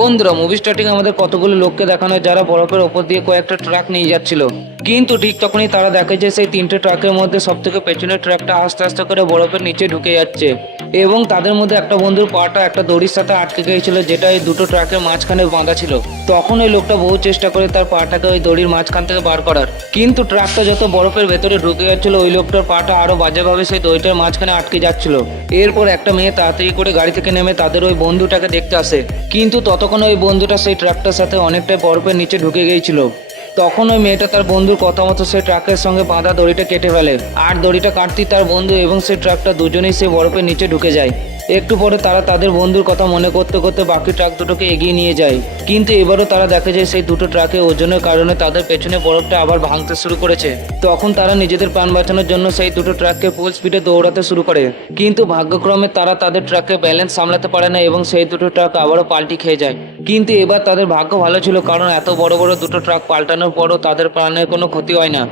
বন্ধুরা, movie starting আমাদের কতগুলো লোককে দেখানো হয় যারা বরফের ওপর দিয়ে কয়েকটা ট্রাক নিয়ে যাচ্ছিল। কিন্তু ঠিক তখনই তারা দেখে যে সেই তিনটে ট্রাকের মধ্যে সব থেকে পেছনের ট্রাকটা আস্তে আস্তে করে বরফের নিচে ঢুকে যাচ্ছে এবং তাদের মধ্যে একটা বন্ধুর পাটা একটা দড়ির সাথে আটকে গিয়েছিল, যেটা এই দুটো ট্রাকের মাঝখানে বাঁধা ছিল। তখন ওই লোকটা বহু চেষ্টা করে তার পাটাকে ওই দড়ির মাঝখান থেকে বার করার, কিন্তু ট্রাকটা যত বরফের ভেতরে ঢুকে যাচ্ছিল ওই লোকটার পাটা আরো বাজেভাবে সেই দড়িটার মাঝখানে আটকে যাচ্ছিল। এরপর একটা মেয়ে তাড়াতাড়ি করে গাড়ি থেকে নেমে তাদের ওই বন্ধুটাকে দেখতে আসে, কিন্তু ততক্ষণ ওই বন্ধুটা সেই ট্রাকটার সাথে অনেকটাই বরফের নিচে ঢুকে গিয়েছিল। তখন ওই মেয়েটা তার বন্ধুর কথা মতো সেই ট্রাকের সঙ্গে বাঁধা দড়িটা কেটে ফেলে, আর দড়িটা কাটতেই তার বন্ধু এবং সেই ট্রাকটা দুজনেই সেই বরফের নিচে ঢুকে যায়। একটু পরে তারা তাদের বন্ধুর কথা মনে করতে করতে বাকি ট্রাক দুটোকে এগিয়ে নিয়ে যায়, কিন্তু এবারও তারা দেখে যে সেই দুটো ট্রাকে ওজনের কারণে তাদের পেছনে বরফটা আবার ভাঙতে শুরু করেছে। তখন তারা নিজেদের প্রাণ বাঁচানোর জন্য সেই দুটো ট্রাককে ফুল স্পিডে দৌড়াতে শুরু করে, কিন্তু ভাগ্যক্রমে তারা তাদের ট্রাককে ব্যালেন্স সামলাতে পারে না এবং সেই দুটো ট্রাক আবারও পাল্টি খেয়ে যায়। কিন্তু এবার তাদের ভাগ্য ভালো ছিল, কারণ এত বড় বড় দুটো ট্রাক পাল্টানোর পরও তাদের প্রাণের কোনো ক্ষতি হয় না।